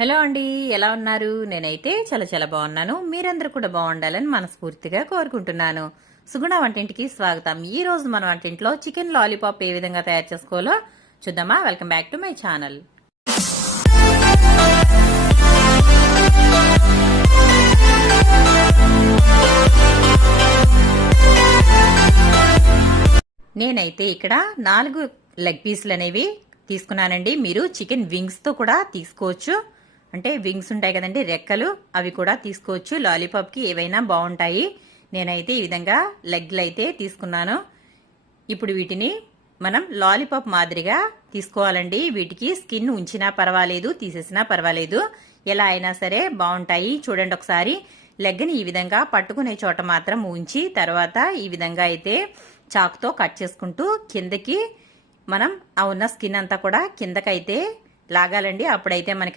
Hello అండి, ఎలా ఉన్నారు? నేనైతే చాలా బాగున్నాను. మీరందరూ కూడా బాగుండాలని మనస్ఫూర్తిగా కోరుకుంటున్నాను. సుగుణ వంటింటికి స్వాగతం. ఈ రోజు మన వంటింట్లో చికెన్ లాలీపాప్ ఏ విధంగా తయారు చేసుకోవాలో చూద్దామా? Welcome back to my channel. నేనైతే ఇక్కడ 4 లెగ్ పీసులు అనేవి తీసుకున్నానండి. మీరు చికెన్ వింగ్స్ తో కూడా తీసుకోవచ్చు. అంటే వింగ్స్ ఉంటాయి కదండి, రెక్కలు, అవి కూడా తీసుకోవచ్చు. లాలీపాప్కి ఏవైనా బాగుంటాయి. నేనైతే ఈ విధంగా లెగ్లు అయితే తీసుకున్నాను. ఇప్పుడు వీటిని మనం లాలీపాప్ మాదిరిగా తీసుకోవాలండి. వీటికి స్కిన్ ఉంచినా పర్వాలేదు, తీసేసినా పర్వాలేదు, ఎలా అయినా సరే బాగుంటాయి. చూడండి ఒకసారి. లెగ్ని ఈ విధంగా పట్టుకునే చోట మాత్రం ఉంచి తర్వాత ఈ విధంగా అయితే చాకుతో కట్ చేసుకుంటూ కిందకి మనం ఆ ఉన్న స్కిన్ అంతా కూడా కిందకైతే లాగాలండి. అప్పుడైతే మనకి